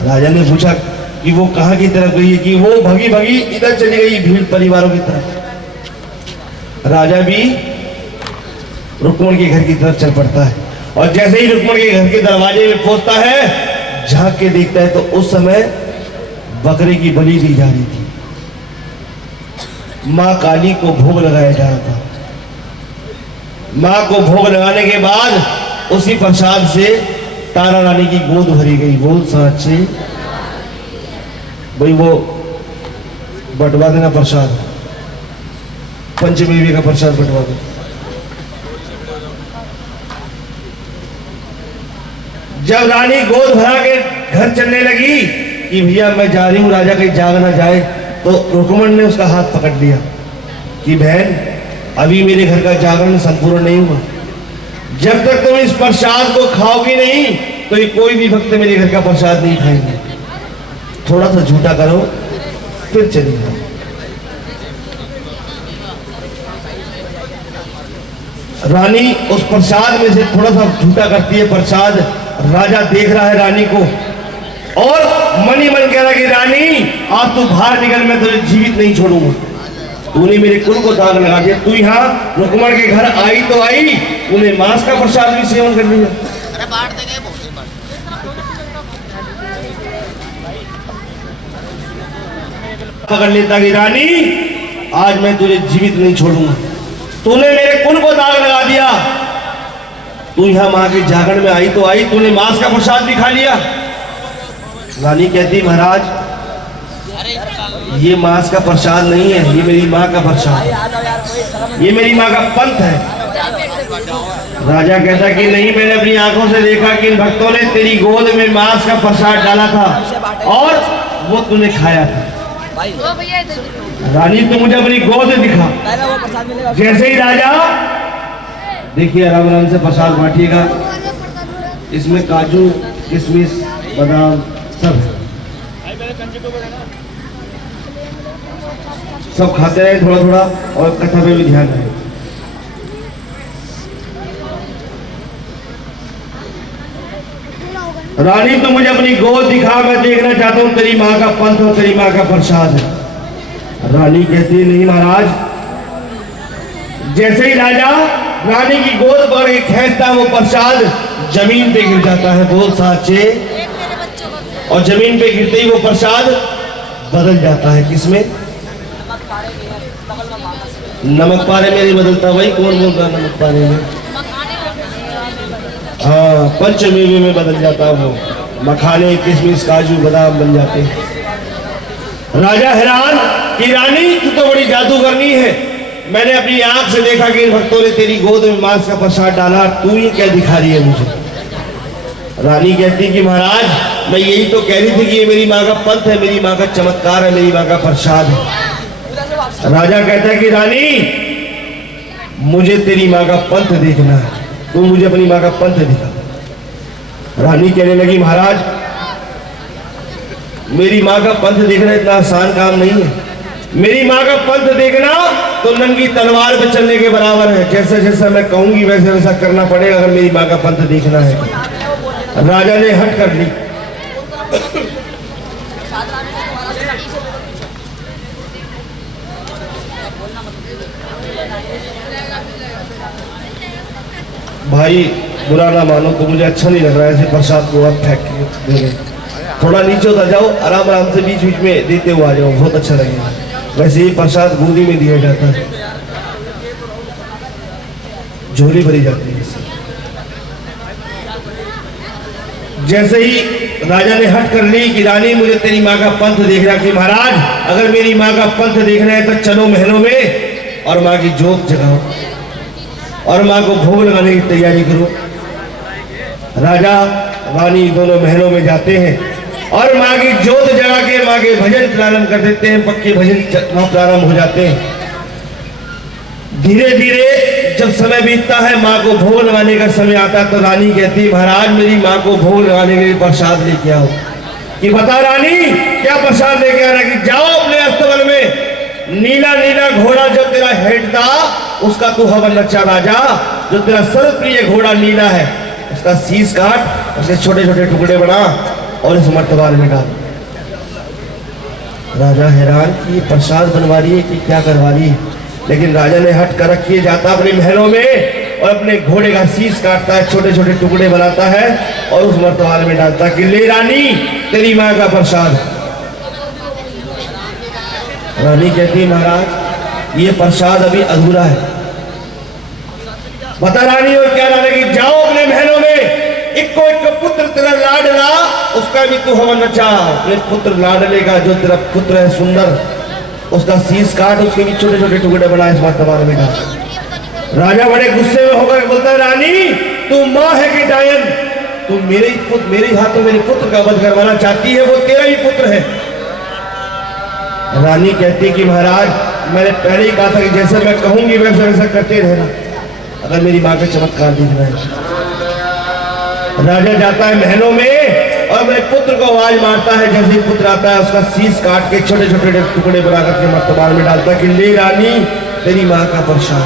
राजा ने पूछा कि वो कहाँ की तरफ गई है, कि वो भगी भगी इधर चली गई भीड़ परिवारों की तरफ। राजा भी रुक्मण के घर की तरफ चल पड़ता है और जैसे ही रुक्मण के घर के दरवाजे में पहुंचता है, झांक के देखता है तो उस समय बकरे की बलि दी जा रही थी। माँ काली को भोग लगाया जा रहा था। माँ को भोग लगाने के बाद उसी प्रसाद से तारा रानी की गोद भरी गई। बोल साचे भाई, वो बंटवा देना प्रसाद, पंचमेवी का प्रसाद बंटवा दो। जब रानी गोद भरा के घर चलने लगी कि भैया मैं जा रही हूं, राजा कहीं जाग ना जाए, तो रुक्मण ने उसका हाथ पकड़ लिया कि बहन अभी मेरे घर का जागरण संपूर्ण नहीं हुआ, जब तक तुम इस प्रसाद को खाओगी नहीं तो ये कोई भी भक्त मेरे घर का प्रसाद नहीं खाएंगे। थोड़ा सा झूठा करो फिर चली जाओ। रानी उस प्रसाद में से थोड़ा सा झूठा करती है प्रसाद। राजा देख रहा है रानी को और मन ही मन कह रहा कि रानी आज तू बाहर निकल, मैं तुझे जीवित नहीं छोड़ूंगा। तूने मेरे कुल को दाग लगा दिया, तू यहाँ रुक्मण के घर आई तो आई, तूने मांस का प्रसाद भी सेवन कर लिया। पकड़ लेता कि रानी आज मैं तुझे जीवित नहीं छोड़ूंगा, तूने मेरे कुल को दाग लगा दिया। तू यहाँ माँ के जागरण में आई तो आई, तूने मांस का प्रसाद भी खा लिया। रानी कहती महाराज ये मांस का प्रसाद नहीं है, ये मेरी माँ का प्रसाद है, ये मेरी माँ का पंथ है। राजा कहता कि नहीं, मैंने अपनी आंखों से देखा कि इन भक्तों ने तेरी गोद में मांस का प्रसाद डाला था और वो तूने खाया था। रानी तू मुझे अपनी गोद दिखा। जैसे ही राजा, देखिए आराम आराम से प्रसाद बांटिएगा, इसमें काजू किशमिश बादाम सब खाते रहे थोड़ा थोड़ा, और कथा पे भी ध्यान रहे। रानी तो मुझे अपनी गोद दिखा, मैं देखना चाहता हूँ तेरी माँ का पंथ और तेरी माँ का प्रसाद है। रानी कहती नहीं महाराज। जैसे ही राजा रानी की गोद पर खींचता, वो प्रसाद जमीन पे गिर जाता है। बोल साचे। और जमीन पे गिरते ही वो प्रसाद बदल जाता है। किसमें? नमक पारे में नहीं बदलता भाई, कौन बोल रहा नमक पारे में? हाँ, पंचमेवे में बदल जाता वो। मखाने किशमिश काजू बादाम बन जाते। राजा हैरान कि रानी तू तो बड़ी जादूगरनी है, मैंने अपनी आंख से देखा कि इन भक्तों ने तेरी गोद में मांस का प्रसाद डाला, तू ये क्या दिखा रही है मुझे? रानी कहती कि महाराज मैं यही तो कह रही थी कि ये मेरी माँ का पंथ है, मेरी माँ का चमत्कार है, मेरी माँ का प्रसाद है। राजा कहता है कि रानी मुझे तेरी माँ का पंथ देखना है, तू मुझे अपनी माँ का पंथ दिखा। रानी कहने लगी, महाराज मेरी माँ का पंथ देखना इतना आसान काम नहीं है। मेरी माँ का पंथ देखना तो नंगी तलवार पे चलने के बराबर है। जैसा जैसा मैं कहूंगी वैसे वैसा करना पड़ेगा अगर मेरी माँ का पंथ देखना है। राजा ने हट कर ली। भाई बुरा ना मानो तो मुझे अच्छा नहीं लग रहा है ऐसे प्रसाद को आप फेंक के दे। थोड़ा नीचे उतर जाओ, आराम आराम से बीच बीच में देते हुए आ जाओ, बहुत अच्छा लगेगा। वैसे ही प्रसाद गोदी में दिया जाता है, झोली भरी जाती है। जैसे ही राजा ने हट कर ली कि रानी मुझे तेरी माँ का पंथ देखना, कि महाराज अगर मेरी माँ का पंथ देखना है तो चलो महलों में और माँ की जोत जगाओ और माँ को भोग लगाने की तैयारी करो। राजा रानी दोनों महलों में जाते हैं और माँ की जोत जगा के माँ के भजन प्रारंभ कर देते हैं। पक्के भजन प्रारंभ हो जाते हैं। धीरे धीरे जब समय बीतता है, माँ को भोग लगाने का समय आता है तो रानी कहती है, महाराज मेरी माँ को भोग लगाने के लिए प्रसाद लेके आओ। कि बता रानी क्या प्रसाद लेके आना? कि जाओ अपने अस्तबल में नीला नीला घोड़ा जो तेरा हेड था उसका तू हवन नचा राजा। जो तेरा सर्वप्रिय घोड़ा नीला है उसका शीश काट, उसके छोटे छोटे टुकड़े बना और इस मर्तबार में डाल। राजा हैरान कि ये प्रसाद बनवा रही है कि क्या करवा रही है, लेकिन राजा ने हट कर रखी है। जाता अपने महलों में और अपने घोड़े का शीश काटता है, छोटे छोटे टुकड़े बनाता है और उस मर्तबार में डालता है कि ले रानी तेरी माँ का प्रसाद। रानी कहती है, महाराज ये प्रसाद अभी अधूरा है। बता रानी और क्या लाने की? जाओ अपने महलों में इक्को एक पुत्र तेरा लाडला उसका भी तू हवन नचा। अपने पुत्र लाडले का जो तेरा पुत्र है सुंदर उसका शीश काट, उसके भी छोटे छोटे टुकड़े बना इस मर्तबार में डाल। राजा बड़े गुस्से में होकर बोलता है, रानी तू माँ है कि डायन? तू मेरे हाथों मेरे पुत्र का वध करवाना चाहती है, वो तेरा ही पुत्र है। रानी कहती कि महाराज मैंने पहले ही कहा था कि जैसे मैं कहूंगी वैसे वैसा करते रहना अगर मेरी माँ का चमत्कार देखना है। राजा जाता है महलों में और अपने पुत्र को आवाज मारता है। जैसे ही पुत्र आता है उसका शीश काट के छोटे छोटे टुकड़े बना करके मर्तबार में डालता है कि ले रानी तेरी माँ का प्रसाद।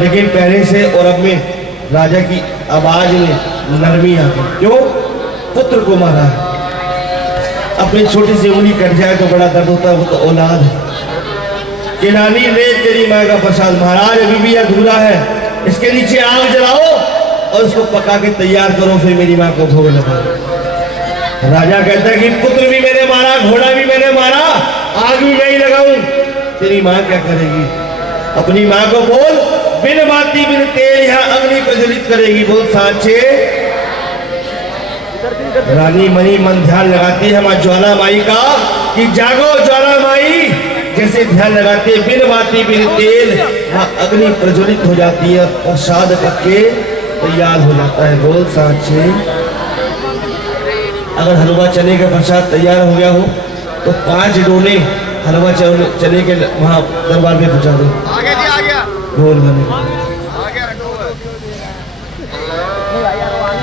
लेकिन पहले से और अब में राजा की आवाज में नरमी आ गई। क्यों? पुत्र को मारा है। अपनी छोटी सी उंगली कट जाए तो बड़ा दर्द होता है, वो तो औलाद है। कि रानी ले तेरी माँ का प्रसाद। महाराज अभी भी अधूरा है, इसके नीचे आग जलाओ और इसको पका के तैयार करो, फिर मेरी माँ को भोग लगाओ। राजा कहता है कि पुत्र भी मैंने मारा, घोड़ा भी मैंने मारा, आग भी मैं ही लगाऊं, तेरी माँ क्या करेगी? अपनी माँ को बोल बिन बाती बिन तेल यहाँ अग्नि प्रज्वलित करेगी। बोल सांचे। रानी मनी मन ध्यान लगाती है माँ ज्वाला माई का कि जागो ज्वाला माई। जैसे ध्यान लगाती है बिन बाती बिन तेल वहाँ अग्नि प्रज्वलित हो जाती है, प्रसाद पक्के तैयार हो जाता है। बोल सांचे। अगर हलवा चने का प्रसाद तैयार हो गया हो तो 5 डोले हलवा चने के वहाँ दरबार में पहुंचा दो। ढोल बने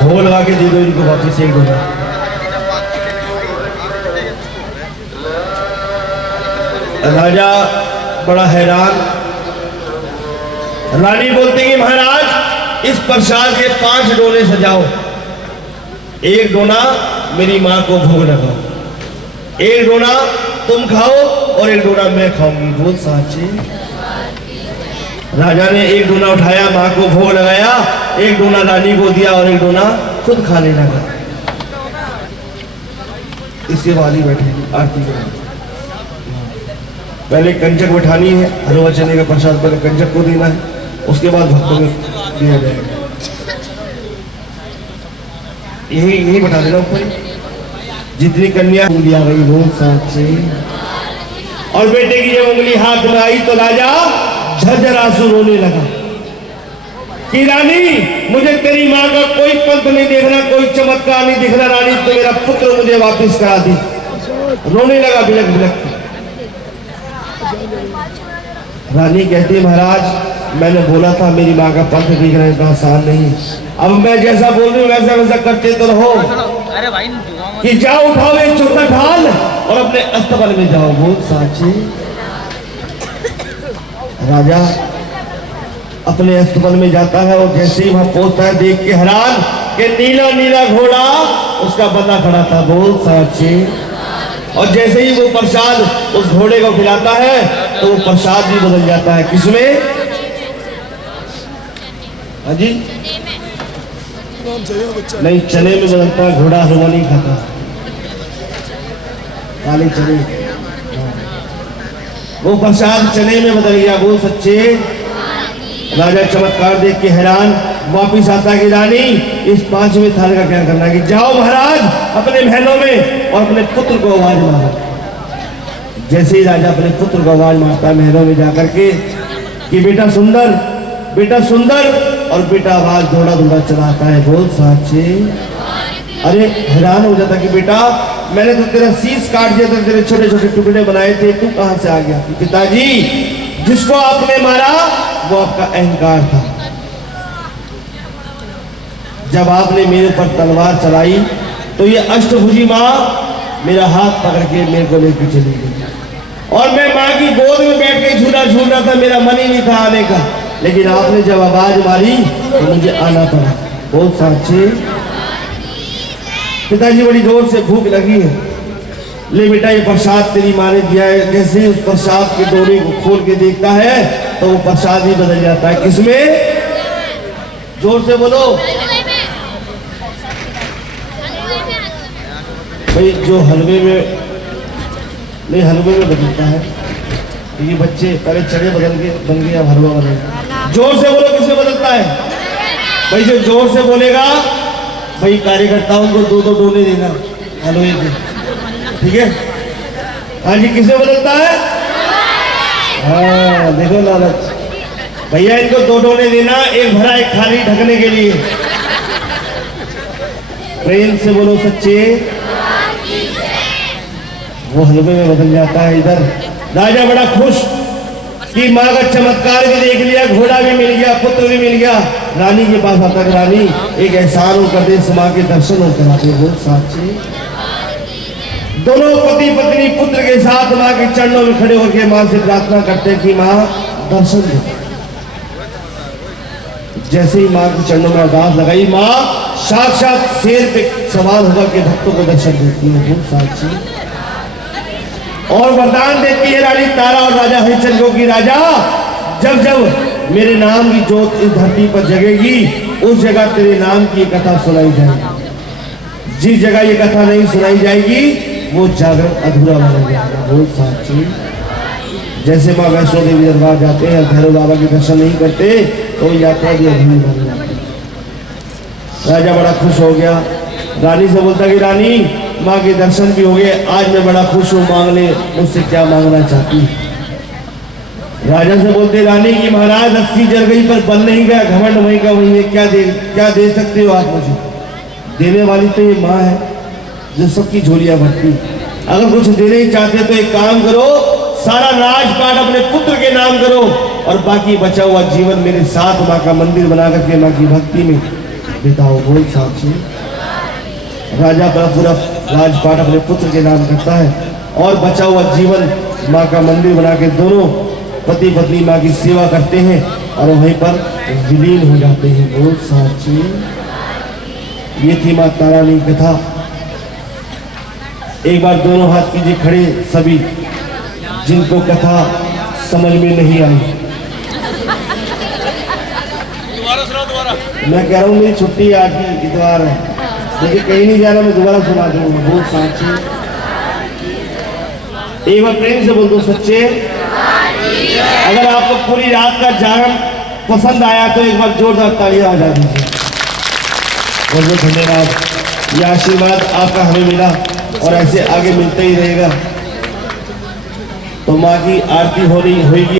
ढोल लगा के दे दो इनको वापिस एक डोला। राजा बड़ा हैरान। रानी बोलती कि महाराज इस प्रसाद के 5 डोले सजाओ, एक डोना मेरी माँ को भोग लगाओ, एक डोना तुम खाओ और एक डोना मैं खाऊंगी। बोल सांचे। राजा ने एक डोना उठाया, माँ को भोग लगाया, एक डोना रानी को दिया और एक डोना खुद खाने लगा। इसके बाद ही बैठेगी आरती करेंगे। पहले कंजक बैठानी है, हलवा चने का प्रसाद पहले कंजक को देना है, उसके बाद भक्तों को दिया जाएगा। यही बैठा देना ऊपर। जितनी कन्या उंगली आ गई वो सांचे। और बेटे की जब उंगली हाथ में आई तो राजा झरझर आंसू रोने लगा कि रानी मुझे तेरी माँ का कोई पंथ नहीं देखना, कोई चमत्कार नहीं दिखना। रानी तो मेरा पुत्र मुझे वापस करा दी। रोने लगा बिलख बिलख। रानी कहती है महाराज मैंने बोला था मेरी माँ का पंथ देखना इतना आसान नहीं। अब मैं जैसा बोल रही हूँ वैसा वैसा करते तो रहो। अरे भाई कि जाओ उठाओ एक छोटा ढाल और अपने अस्तबल में जाओ। बोल साचे। राजा अपने अस्तबल में जाता है और जैसे ही वहां पहुंचता है देख के हैरान कि नीला नीला घोड़ा उसका बंदा खड़ा था। बोल साचे। और जैसे ही वो प्रसाद उस घोड़े को खिलाता है तो वो प्रसाद भी बदल जाता है। किसमें? हाँ जी नहीं, चने में बदलता है। घोड़ा हलवा नहीं खाता, काले चने। वो प्रसाद चने में बदल गया। वो सच्चे। राजा चमत्कार देख के हैरान वापिस आता कि रानी इस 5वें थाल का क्या करना है? कि जाओ महाराज अपने महलों में और अपने पुत्र को आवाज मारो। जैसे ही राजा अपने पुत्र को आवाज मारता है महलों में जाकर के कि बेटा सुंदर, बेटा सुंदर, और बेटा आवाज दौड़ा दौड़ा चलाता है। बोल साचे। अरे हैरान हो जाता कि बेटा मैंने तो तेरा शीश काट दिया था, तेरे छोटे छोटे टुकड़े बनाए थे, तू कहां से आ गया? पिताजी जिसको आपने मारा वो आपका अहंकार था। जब आपने मेरे ऊपर तलवार चलाई तो ये अष्टभुजी माँ मेरा हाथ पकड़ के मेरे को लेकर चली गई और मैं माँ की गोद में बैठ के झूला झूल रहा था। मेरा मन ही नहीं था आने का, लेकिन आपने जब आवाज मारी तो मुझे आना पड़ा। बहुत साचे। पिताजी बड़ी जोर से भूख लगी है, ले बेटा ये प्रसाद तेरी माँ ने दिया है। जैसे ही उस प्रसाद के डोरे को खोल के देखता है तो वो प्रसाद ही बदल जाता है। किसमें? जोर से बोलो भाई। जो हलवे में नहीं, हलवे में बदलता है। ये बच्चे पहले चने बदल के बन गए, अब हलवा बदल गया। जोर से बोलो किसमें बदलता है? भाई जो जोर से बोलेगा भाई कार्यकर्ताओं को 2-2 डोले देना हलवे के, ठीक है? हाँ जी, किसमें बदलता है? हाँ देखो लालच भैया, इनको 2 डोले देना, एक भरा एक खाली ढकने के लिए। प्रेम से बोलो सच्चे। वो हलवे में बदल जाता है। इधर राजा बड़ा खुश कि माँ का चमत्कार भी देख लिया, घोड़ा भी मिल गया, पुत्र भी मिल गया। रानी के पास आता है, रानी एक एहसान हो कर दे, इस माँ के दर्शन हो कराते। वो साचे। दोनों पति पत्नी पुत्र के साथ माँ के चरणों में खड़े होकर माँ से प्रार्थना करते कि माँ दर्शन दे। जैसे ही माँ के चरणों में अरदास लगाई, माँ साक्षात शेर पे सवार होकर के भक्तों को दर्शन देती है। वो साची। और वरदान देती है रानी तारा और राजा हरिश्चंद्र को कि राजा जब जब मेरे नाम की जोत इस धरती पर जगेगी उस जगह तेरे नाम की कथा सुनाई जाएगी। जिस जगह ये कथा नहीं सुनाई जाएगी वो जागरण अधूरा माना जाएगा। वो साची। जैसे माँ वैष्णो देवी दरबार जाते हैं, भैरव बाबा के दर्शन नहीं करते तो यात्रा भी अधूरी मानी जाती है। राजा बड़ा खुश हो गया, रानी से बोलता कि रानी माँ के दर्शन भी हो गए, आज मैं बड़ा खुश हूँ, मांग ले मुझसे क्या मांगना चाहती। राजा से बोलते रानी की महाराज अस्सी जल गई पर बन नहीं गया, घमंड वहीं का वहीं है, क्या दे सकते हो आप मुझे? देने वाली तो ये माँ है जो सबकी झोलियां भरती। अगर कुछ देना ही चाहते तो एक काम करो, सारा राजपाट अपने पुत्र के नाम करो और बाकी बचा हुआ जीवन मेरे साथ माँ का मंदिर बना करके माँ की भक्ति में बिताओ। बोल साक्षी। राजा पूरा राजपाट अपने पुत्र के नाम करता है और बचा हुआ जीवन माँ का मंदिर बना के दोनों पति पत्नी माँ की सेवा करते हैं और वहीं पर विलीन हो जाते हैं। बोल साक्षी। ये थी माँ तारानी कथा। एक बार दोनों हाथ कीजिए खड़े सभी जिनको कथा समझ में नहीं आई। दोबारा मैं कह रहा हूँ मेरी छुट्टी आज की इतवार है, मुझे कहीं नहीं जाना, मैं दोबारा सुना दूंगा। बहुत साक्षी। एक बार प्रेम से बोल दो सच्चे। अगर आपको पूरी रात का जागरण पसंद आया तो एक बार जोरदार तालियां बजा दीजिए। बहुत बहुत धन्यवाद। ये आशीर्वाद आपका हमें मिला और ऐसे आगे मिलता ही रहेगा। तो माँ की आरती हो रही होगी।